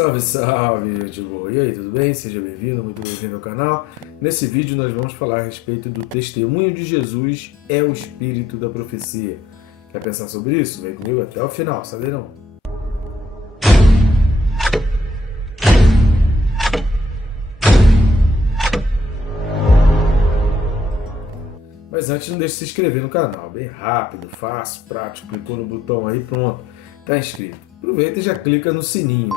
Salve, salve, gente boa! E aí, tudo bem? Seja bem-vindo, muito bem-vindo ao canal. Nesse vídeo nós vamos falar a respeito do testemunho de Jesus é o espírito da profecia. Quer pensar sobre isso? Vem comigo até o final, sabe não? Mas antes, não deixe de se inscrever no canal, bem rápido, fácil, prático, clicou no botão aí, pronto, tá inscrito. Aproveita e já clica no sininho.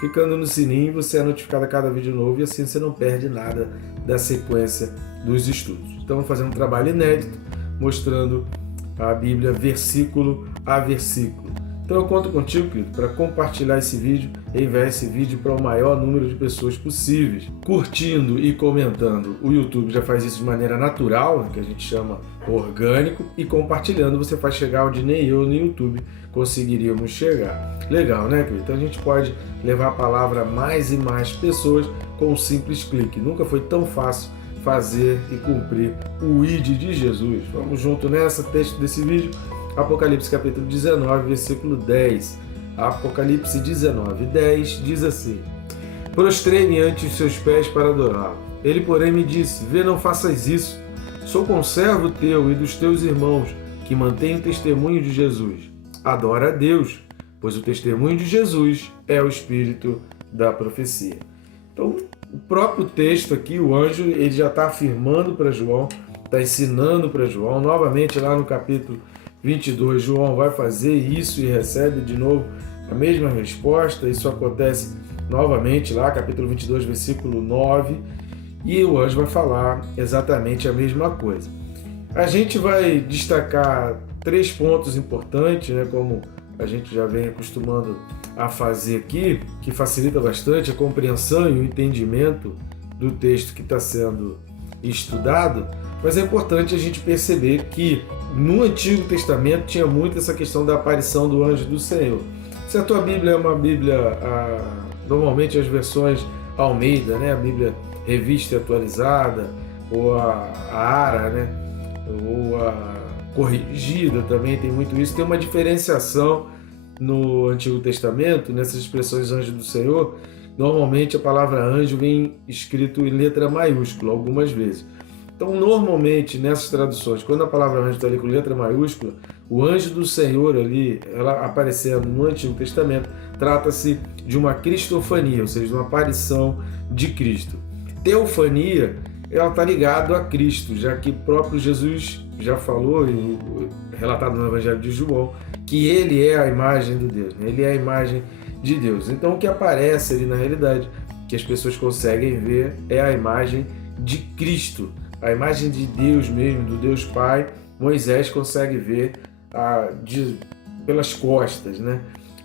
Clicando no sininho, você é notificado a cada vídeo novo e assim você não perde nada da sequência dos estudos. Estamos fazendo um trabalho inédito, mostrando a Bíblia versículo a versículo. Então eu conto contigo, querido, para compartilhar esse vídeo e enviar esse vídeo para o maior número de pessoas possíveis. Curtindo e comentando, o YouTube já faz isso de maneira natural, que a gente chama orgânico, e compartilhando você faz chegar onde nem eu nem o YouTube conseguiríamos chegar. Legal, né, querido? Então a gente pode levar a palavra a mais e mais pessoas com um simples clique. Nunca foi tão fácil fazer e cumprir o ID de Jesus. Vamos junto nessa, texto desse vídeo. Apocalipse capítulo 19, versículo 10. Apocalipse 19, 10 diz assim: Prostrei-me ante os seus pés para adorá-lo. Ele, porém, me disse: Vê, não faças isso. Sou conservo teu e dos teus irmãos, que mantêm o testemunho de Jesus. Adora a Deus, pois o testemunho de Jesus é o espírito da profecia. Então, o próprio texto aqui, o anjo, ele já está afirmando para João, está ensinando para João, novamente lá no capítulo 22, João vai fazer isso e recebe de novo a mesma resposta. Isso acontece novamente lá, capítulo 22, versículo 9, e o anjo vai falar exatamente a mesma coisa. A gente vai destacar 3 pontos importantes, né, como a gente já vem acostumando a fazer aqui, que facilita bastante a compreensão e o entendimento do texto que está sendo estudado. Mas é importante a gente perceber que no Antigo Testamento tinha muito essa questão da aparição do anjo do Senhor. Se a tua Bíblia é uma Bíblia, normalmente as versões Almeida, né, a Bíblia revista e atualizada, ou a ARA, né, ou a corrigida também, tem muito isso. Tem uma diferenciação no Antigo Testamento, nessas expressões anjo do Senhor. Normalmente a palavra anjo vem escrito em letra maiúscula, algumas vezes. Então, normalmente, nessas traduções, quando a palavra anjo está ali com letra maiúscula, o anjo do Senhor ali, ela aparecendo no Antigo Testamento, trata-se de uma cristofania, ou seja, de uma aparição de Cristo. Teofania, ela está ligada a Cristo, já que o próprio Jesus já falou, relatado no Evangelho de João, que ele é a imagem de Deus, né? Ele é a imagem de Deus. Então, o que aparece ali na realidade, que as pessoas conseguem ver, é a imagem de Cristo. A imagem de Deus mesmo, do Deus Pai, Moisés consegue ver pelas costas, né?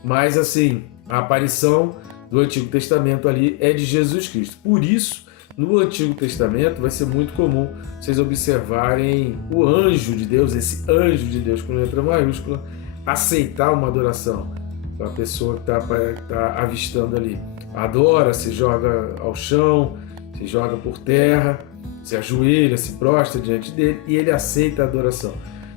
Mas assim, a aparição do Antigo Testamento ali é de Jesus Cristo. Por isso, no Antigo Testamento vai ser muito comum vocês observarem o anjo de Deus, esse anjo de Deus com letra maiúscula, aceitar uma adoração. A pessoa que está avistando ali adora, se joga ao chão, se joga por terra, se ajoelha, se prostra diante dele e ele aceita a adoração.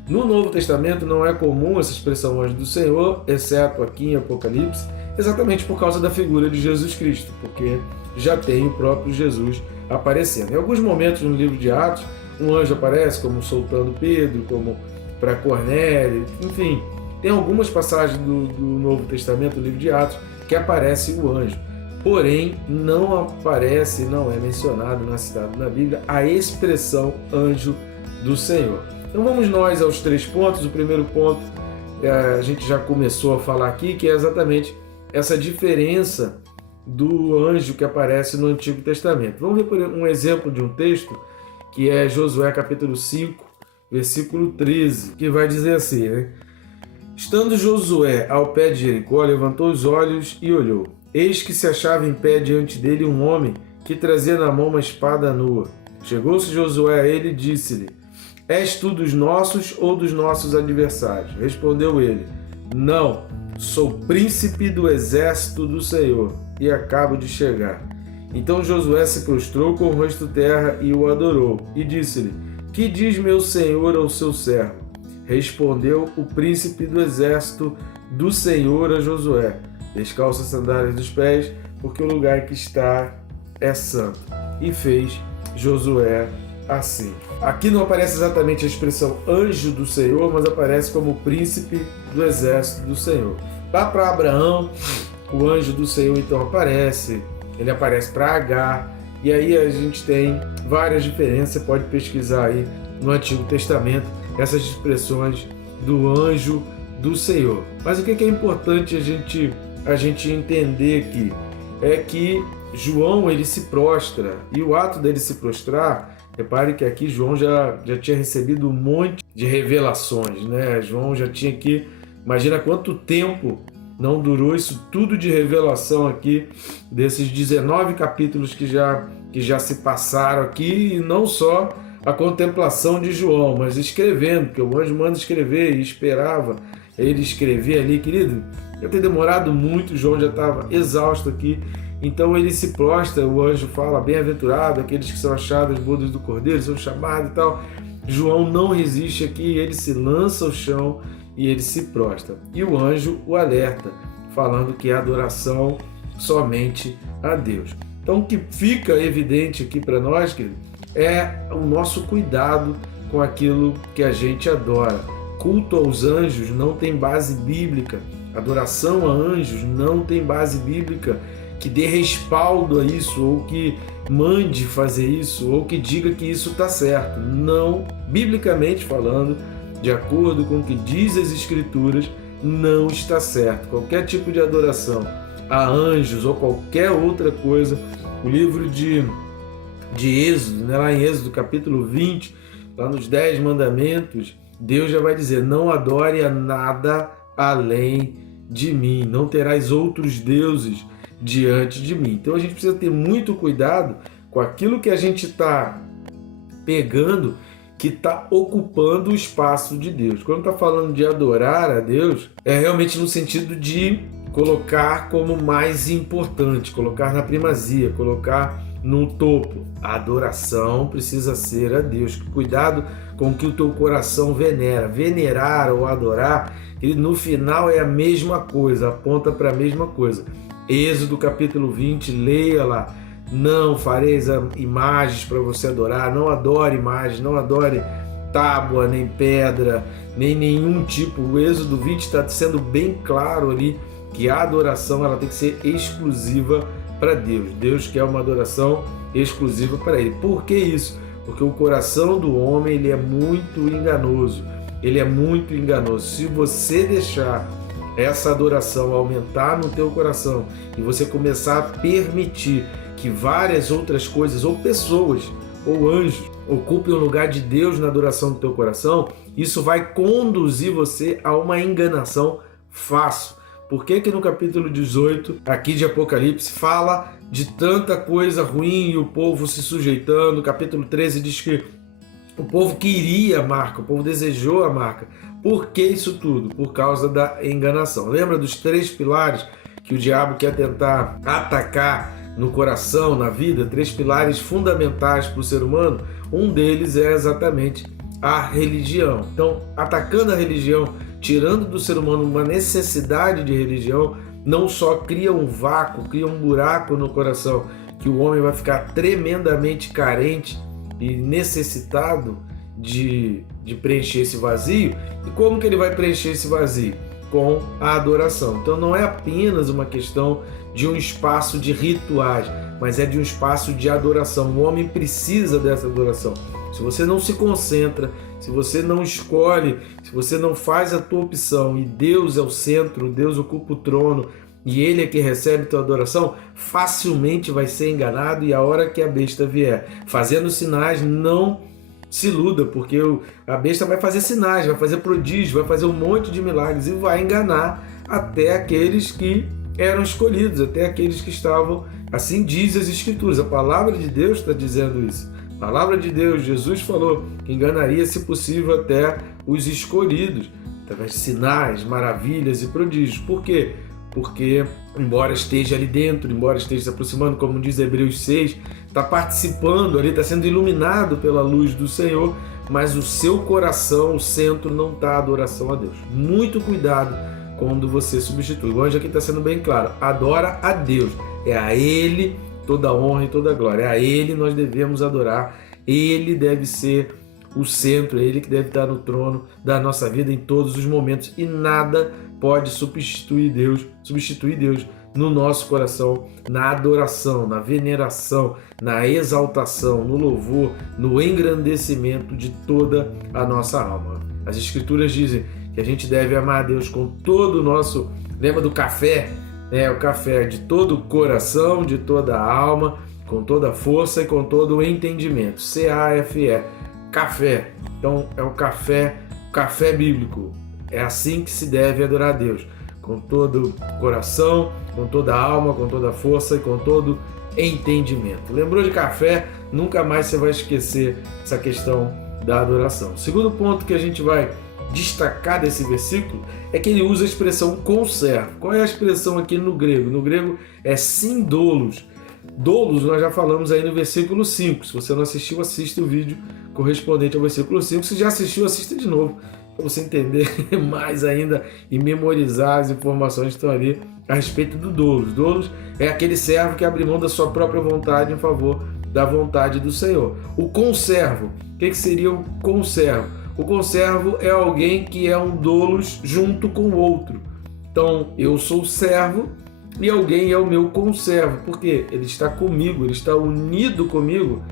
No Novo Testamento não é comum essa expressão anjo do Senhor, exceto aqui em Apocalipse, exatamente por causa da figura de Jesus Cristo, porque já tem o próprio Jesus aparecendo. Em alguns momentos no livro de Atos, um anjo aparece como soltando Pedro, como para Cornélio, enfim, tem algumas passagens do Novo Testamento, do livro de Atos, que aparece o anjo. Porém, não aparece, não é mencionado, não é citado na Bíblia, a expressão anjo do Senhor. Então vamos nós aos 3 pontos. O primeiro ponto, a gente já começou a falar aqui, que é exatamente essa diferença do anjo que aparece no Antigo Testamento. Vamos ver por um exemplo de um texto, que é Josué capítulo 5, versículo 13, que vai dizer assim, né? Estando Josué ao pé de Jericó, levantou os olhos e olhou. Eis que se achava em pé diante dele um homem que trazia na mão uma espada nua. Chegou-se Josué a ele e disse-lhe: És tu dos nossos ou dos nossos adversários? Respondeu ele: Não, sou príncipe do exército do Senhor e acabo de chegar. Então Josué se prostrou com o rosto terra e o adorou, e disse-lhe: Que diz meu senhor ao seu servo? Respondeu o príncipe do exército do Senhor a Josué: Descalça as sandálias dos pés, porque o lugar que está é santo. E fez Josué assim. Aqui não aparece exatamente a expressão anjo do Senhor, mas aparece como príncipe do exército do Senhor. Lá para Abraão, o anjo do Senhor então aparece, ele aparece para Agar, e aí a gente tem várias diferenças, você pode pesquisar aí no Antigo Testamento essas expressões do anjo do Senhor. Mas o que é importante a gente entender aqui é que João ele se prostra, e o ato dele se prostrar, repare que aqui João já tinha recebido um monte de revelações, né? João já tinha aqui, imagina quanto tempo não durou isso tudo de revelação aqui, desses 19 capítulos que já se passaram aqui, e não só a contemplação de João, mas escrevendo, porque o anjo manda escrever e esperava ele escrever ali, querido. Já tem demorado muito, João já estava exausto aqui, então ele se prostra, o anjo fala, bem-aventurado, aqueles que são achados as bodas do Cordeiro, são chamados e tal. João não resiste aqui, ele se lança ao chão e ele se prostra. E o anjo o alerta, falando que é adoração somente a Deus. Então o que fica evidente aqui para nós, querido, é o nosso cuidado com aquilo que a gente adora. Culto aos anjos não tem base bíblica, adoração a anjos não tem base bíblica que dê respaldo a isso, ou que mande fazer isso, ou que diga que isso está certo. Não, biblicamente falando, de acordo com o que diz as Escrituras, não está certo. Qualquer tipo de adoração a anjos ou qualquer outra coisa, o livro de Êxodo, né, lá em Êxodo capítulo 20, lá nos 10 mandamentos, Deus já vai dizer, não adore a nada além de mim, não terás outros deuses diante de mim. Então a gente precisa ter muito cuidado com aquilo que a gente está pegando, que está ocupando o espaço de Deus. Quando está falando de adorar a Deus, é realmente no sentido de colocar como mais importante, colocar na primazia, colocar no topo. A adoração precisa ser a Deus. Cuidado com o que o teu coração venera. Venerar ou adorar, ele no final é a mesma coisa, aponta para a mesma coisa. Êxodo capítulo 20, leia lá. Não fareis imagens para você adorar, não adore imagens, não adore tábua, nem pedra, nem nenhum tipo. O Êxodo 20 está sendo bem claro ali que a adoração ela tem que ser exclusiva para Deus. Deus quer uma adoração exclusiva para Ele. Por que isso? Porque o coração do homem ele é muito enganoso. Ele é muito enganoso. Se você deixar essa adoração aumentar no teu coração e você começar a permitir que várias outras coisas, ou pessoas, ou anjos, ocupem o lugar de Deus na adoração do teu coração, isso vai conduzir você a uma enganação fácil. Por que que no capítulo 18, aqui de Apocalipse, fala de tanta coisa ruim e o povo se sujeitando? No capítulo 13 diz que o povo queria a marca, o povo desejou a marca. Por que isso tudo? Por causa da enganação. Lembra dos 3 pilares que o diabo quer tentar atacar no coração, na vida? 3 pilares fundamentais para o ser humano. Um deles é exatamente a religião. Então, atacando a religião, tirando do ser humano uma necessidade de religião, não só cria um vácuo, cria um buraco no coração, que o homem vai ficar tremendamente carente e necessitado de preencher esse vazio. E como que ele vai preencher esse vazio? Com a adoração. Então não é apenas uma questão de um espaço de rituais, mas é de um espaço de adoração. O homem precisa dessa adoração. Se você não se concentra, se você não escolhe, se você não faz a tua opção e Deus é o centro, Deus ocupa o trono e Ele é que recebe tua adoração, facilmente vai ser enganado. E a hora que a besta vier fazendo sinais, não se iluda, porque a besta vai fazer sinais, vai fazer prodígios, vai fazer um monte de milagres e vai enganar até aqueles que eram escolhidos, até aqueles que estavam, assim diz as Escrituras. A palavra de Deus está dizendo isso. A palavra de Deus, Jesus falou que enganaria, se possível, até os escolhidos, através de sinais, maravilhas e prodígios. Por quê? Porque, embora esteja ali dentro, embora esteja se aproximando, como diz Hebreus 6, está participando ali, está sendo iluminado pela luz do Senhor, mas o seu coração, o centro, não está a adoração a Deus. Muito cuidado quando você substitui. O anjo aqui está sendo bem claro, adora a Deus, é a Ele toda a honra e toda a glória, é a Ele nós devemos adorar, Ele deve ser o centro, é Ele que deve estar no trono da nossa vida em todos os momentos, e nada pode substituir Deus no nosso coração, na adoração, na veneração, na exaltação, no louvor, no engrandecimento de toda a nossa alma. As Escrituras dizem que a gente deve amar a Deus com todo o nosso... Lembra do café? O café de todo o coração, de toda a alma, com toda a força e com todo o entendimento. C-A-F-E, café. Então é o café bíblico. É assim que se deve adorar a Deus, com todo o coração, com toda a alma, com toda a força e com todo entendimento. Lembrou de café? Nunca mais você vai esquecer essa questão da adoração. O segundo ponto que a gente vai destacar desse versículo é que ele usa a expressão conservo. Qual é a expressão aqui no grego? No grego é sindolos. Dolos nós já falamos aí no versículo 5. Se você não assistiu, assista o vídeo correspondente ao versículo 5. Se já assistiu, assista de novo, para você entender mais ainda e memorizar as informações que estão ali a respeito do doulos. Doulos é aquele servo que abre mão da sua própria vontade em favor da vontade do Senhor. O conservo, o que seria o conservo? O conservo é alguém que é um doulos junto com o outro. Então, eu sou servo e alguém é o meu conservo, porque ele está comigo, ele está unido comigo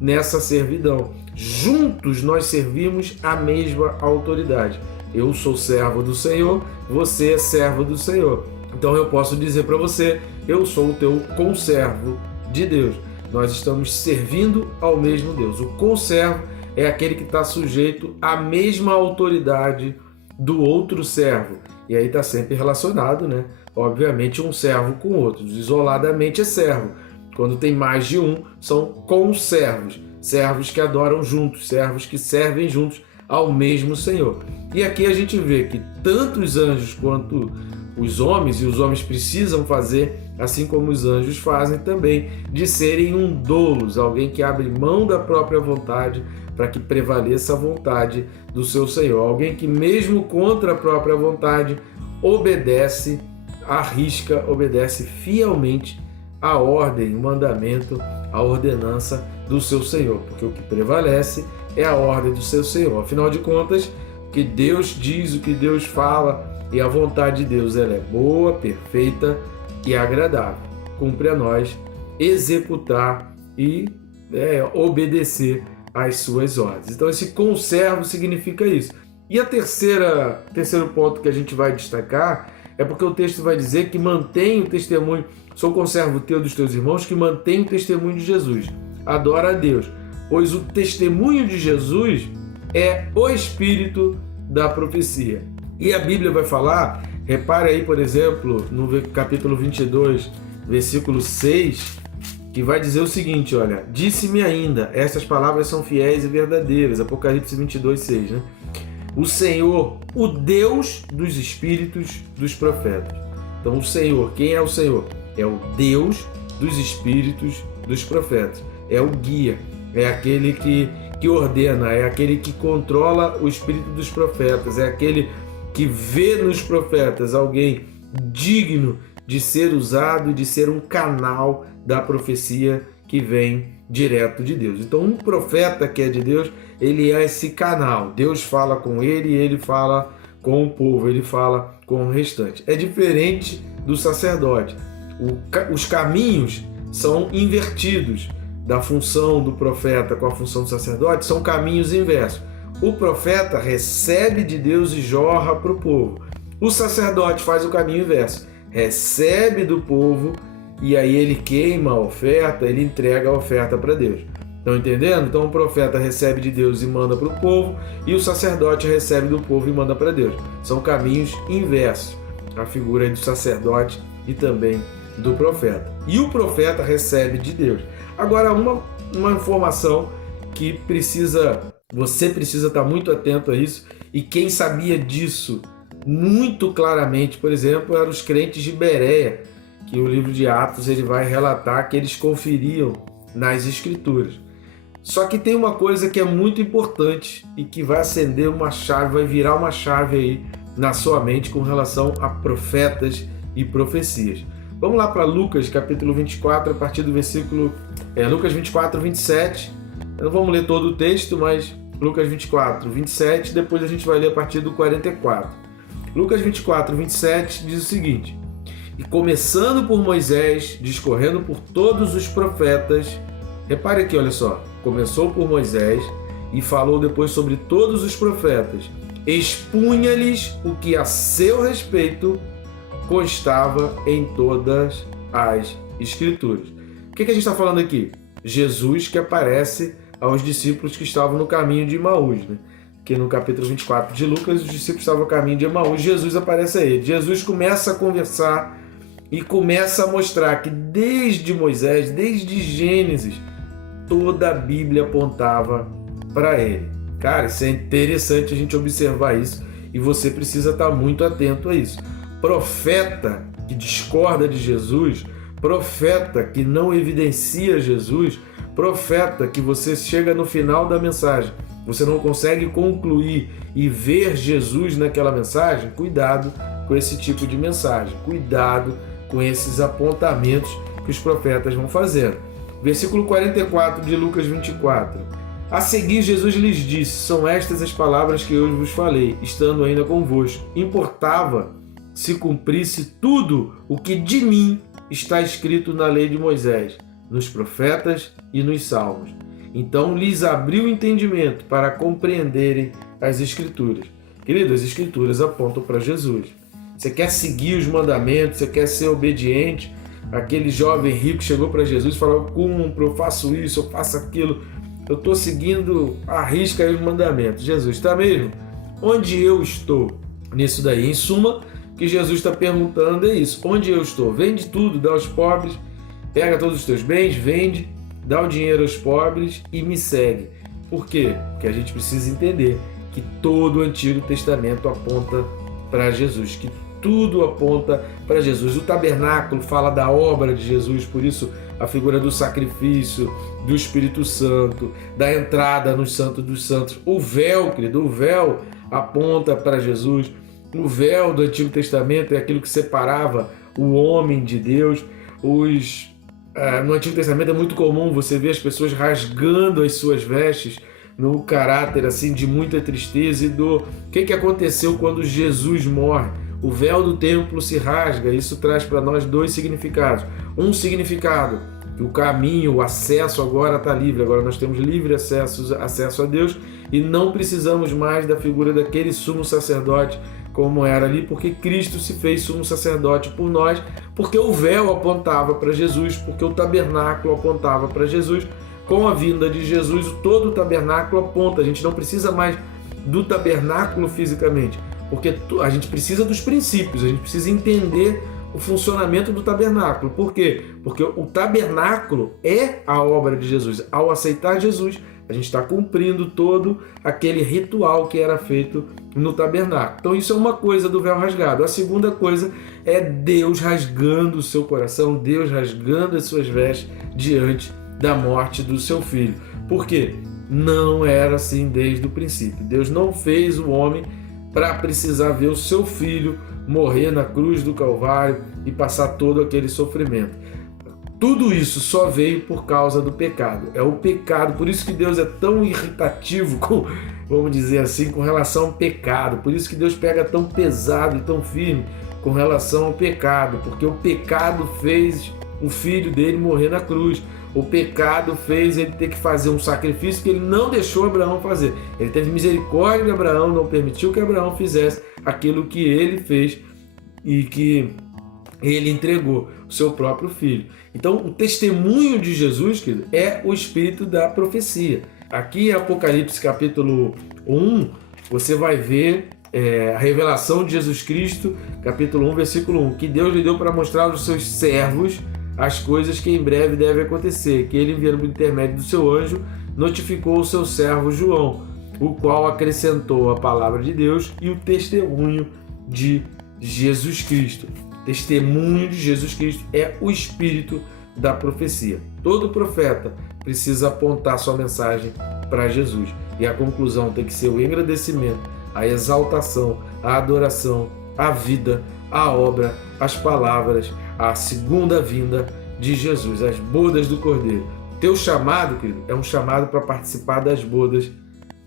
nessa servidão. Juntos nós servimos a mesma autoridade. Eu sou servo do Senhor, você é servo do Senhor. Então eu posso dizer para você, eu sou o teu conservo de Deus. Nós estamos servindo ao mesmo Deus. O conservo é aquele que está sujeito à mesma autoridade do outro servo. E aí está sempre relacionado, né? Obviamente, um servo com outro. Isoladamente é servo. Quando tem mais de um, são conservos. Servos que adoram juntos, servos que servem juntos ao mesmo Senhor. E aqui a gente vê que tanto os anjos quanto os homens, e os homens precisam fazer, assim como os anjos fazem também, de serem um doulos, alguém que abre mão da própria vontade para que prevaleça a vontade do seu Senhor. Alguém que mesmo contra a própria vontade obedece, arrisca, obedece fielmente a ordem, o mandamento, a ordenança do seu Senhor, porque o que prevalece é a ordem do seu Senhor. Afinal de contas, o que Deus diz, o que Deus fala, e a vontade de Deus ela é boa, perfeita e agradável. Cumpre a nós executar e obedecer às suas ordens. Então esse conservo significa isso. E a terceiro ponto que a gente vai destacar é porque o texto vai dizer que mantém o testemunho, sou conservo teu dos teus irmãos, que mantém o testemunho de Jesus. Adora a Deus, pois o testemunho de Jesus é o espírito da profecia. E a Bíblia vai falar, repare aí, por exemplo, no capítulo 22, versículo 6, que vai dizer o seguinte, olha, disse-me ainda, estas palavras são fiéis e verdadeiras, Apocalipse 22, 6, né? O Senhor, o Deus dos espíritos dos profetas. Então o Senhor, quem é o Senhor? É o Deus dos espíritos dos profetas. É o guia, é aquele que ordena, é aquele que controla o espírito dos profetas, é aquele que vê nos profetas alguém digno de ser usado e de ser um canal da profecia que vem direto de Deus. Então, um profeta que é de Deus, ele é esse canal. Deus fala com ele e ele fala com o povo, ele fala com o restante. É diferente do sacerdote. Os caminhos são invertidos da função do profeta com a função do sacerdote, são caminhos inversos. O profeta recebe de Deus e jorra para o povo. O sacerdote faz o caminho inverso. Recebe do povo e aí ele queima a oferta, ele entrega a oferta para Deus. Estão entendendo? Então o profeta recebe de Deus e manda para o povo, e o sacerdote recebe do povo e manda para Deus. São caminhos inversos. A figura do sacerdote e também do profeta. E o profeta recebe de Deus. Agora, uma informação que você precisa estar muito atento a isso, e quem sabia disso muito claramente, por exemplo, eram os crentes de Bereia, que o livro de Atos ele vai relatar que eles conferiam nas Escrituras. Só que tem uma coisa que é muito importante e que vai acender uma chave, vai virar uma chave aí na sua mente com relação a profetas e profecias. Vamos lá para Lucas, capítulo 24, a partir do versículo... Lucas 24, 27. Não vamos ler todo o texto, mas Lucas 24, 27, depois a gente vai ler a partir do 44. Lucas 24, 27 diz o seguinte: E começando por Moisés, discorrendo por todos os profetas... Repare aqui, olha só. Começou por Moisés e falou depois sobre todos os profetas. Expunha-lhes o que a seu respeito constava em todas as Escrituras. O que a gente está falando aqui? Jesus que aparece aos discípulos que estavam no caminho de Emaús, né? Que no capítulo 24 de Lucas, os discípulos estavam no caminho de Emaús, Jesus aparece a ele. Jesus começa a conversar e começa a mostrar que desde Moisés, desde Gênesis, toda a Bíblia apontava para ele. Cara, isso é interessante a gente observar isso e você precisa estar muito atento a isso. Profeta que discorda de Jesus, profeta que não evidencia Jesus, profeta que você chega no final da mensagem, você não consegue concluir e ver Jesus naquela mensagem, cuidado com esse tipo de mensagem, cuidado com esses apontamentos que os profetas vão fazendo. Versículo 44 de Lucas 24. A seguir, Jesus lhes disse: São estas as palavras que eu vos falei, estando ainda convosco. Importava se cumprisse tudo o que de mim está escrito na lei de Moisés, nos profetas e nos salmos. Então lhes abriu o entendimento para compreenderem as Escrituras. Querido, as Escrituras apontam para Jesus. Você quer seguir os mandamentos, você quer ser obediente. Aquele jovem rico chegou para Jesus e falou: eu cumpro, eu faço isso, eu faço aquilo. Eu estou seguindo à risca os mandamentos. Jesus, está mesmo? Onde eu estou nisso daí? Em suma, o que Jesus está perguntando é isso. Onde eu estou? Vende tudo, dá aos pobres, pega todos os teus bens, vende, dá o dinheiro aos pobres e me segue. Por quê? Porque a gente precisa entender que todo o Antigo Testamento aponta para Jesus, que tudo aponta para Jesus. O tabernáculo fala da obra de Jesus, por isso a figura do sacrifício, do Espírito Santo, da entrada no Santo dos Santos. O véu, querido, o véu aponta para Jesus. O véu do Antigo Testamento é aquilo que separava o homem de Deus. No Antigo Testamento é muito comum você ver as pessoas rasgando as suas vestes no caráter assim de muita tristeza e dor. O que aconteceu quando Jesus morre? O véu do templo se rasga. Isso traz para nós dois significados. Um significado, que o caminho, o acesso agora está livre. Agora nós temos livre acesso a Deus e não precisamos mais da figura daquele sumo sacerdote como era ali, porque Cristo se fez sumo sacerdote por nós, porque o véu apontava para Jesus, porque o tabernáculo apontava para Jesus. Com a vinda de Jesus, todo o tabernáculo aponta. A gente não precisa mais do tabernáculo fisicamente, porque a gente precisa dos princípios, a gente precisa entender o funcionamento do tabernáculo. Por quê? Porque o tabernáculo é a obra de Jesus. Ao aceitar Jesus, a gente está cumprindo todo aquele ritual que era feito no tabernáculo. Então isso é uma coisa do véu rasgado. A segunda coisa é Deus rasgando o seu coração, Deus rasgando as suas vestes diante da morte do seu filho. Por quê? Não era assim desde o princípio. Deus não fez o homem para precisar ver o seu filho morrer na cruz do Calvário e passar todo aquele sofrimento. Tudo isso só veio por causa do pecado. É o pecado, por isso que Deus é tão irritativo, vamos dizer assim, com relação ao pecado. Por isso que Deus pega tão pesado e tão firme com relação ao pecado, porque o pecado fez o filho dele morrer na cruz. O pecado fez ele ter que fazer um sacrifício que ele não deixou Abraão fazer. Ele teve misericórdia de Abraão, não permitiu que Abraão fizesse aquilo que ele fez e que ele entregou o seu próprio filho. Então, o testemunho de Jesus, querido, é o espírito da profecia. Aqui em Apocalipse capítulo 1, você vai ver a revelação de Jesus Cristo, capítulo 1, versículo 1, que Deus lhe deu para mostrar aos seus servos as coisas que em breve devem acontecer, que ele, enviando por intermédio do seu anjo, notificou o seu servo João, o qual acrescentou a palavra de Deus e o testemunho de Jesus Cristo. Testemunho de Jesus Cristo é o espírito da profecia. Todo profeta precisa apontar sua mensagem para Jesus. E a conclusão tem que ser o engrandecimento, a exaltação, a adoração, a vida, a obra, as palavras, a segunda vinda de Jesus, as bodas do Cordeiro. Teu chamado, querido, é um chamado para participar das bodas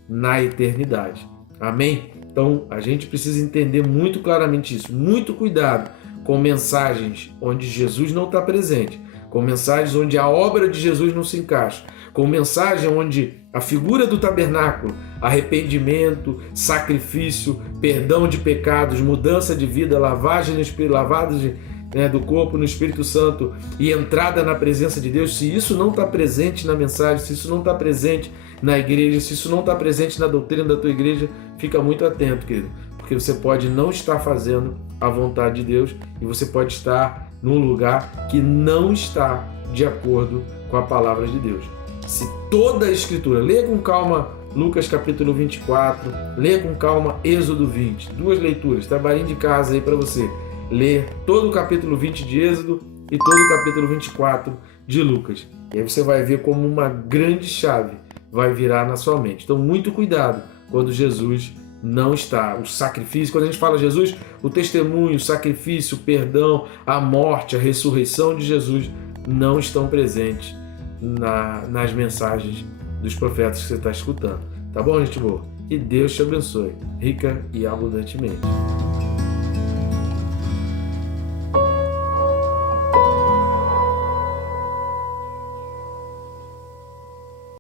na eternidade. Amém? Então, a gente precisa entender muito claramente isso. Muito cuidado com mensagens onde Jesus não está presente, com mensagens onde a obra de Jesus não se encaixa, com mensagem onde a figura do tabernáculo, arrependimento, sacrifício, perdão de pecados, mudança de vida, lavagem no Espírito, lavagem do corpo no Espírito Santo e entrada na presença de Deus, se isso não está presente na mensagem, se isso não está presente na igreja, se isso não está presente na doutrina da tua igreja, fica muito atento, querido, porque você pode não estar fazendo a vontade de Deus e você pode estar num lugar que não está de acordo com a palavra de Deus. Se toda a Escritura, leia com calma Lucas capítulo 24, leia com calma Êxodo 20, 2 leituras, trabalhinho de casa aí para você. Ler todo o capítulo 20 de Êxodo e todo o capítulo 24 de Lucas. E aí você vai ver como uma grande chave vai virar na sua mente. Então, muito cuidado quando Jesus não está. O sacrifício, quando a gente fala Jesus, o testemunho, o sacrifício, o perdão, a morte, a ressurreição de Jesus não estão presentes nas mensagens dos profetas que você está escutando. Tá bom, gente boa? Que Deus te abençoe, rica e abundantemente.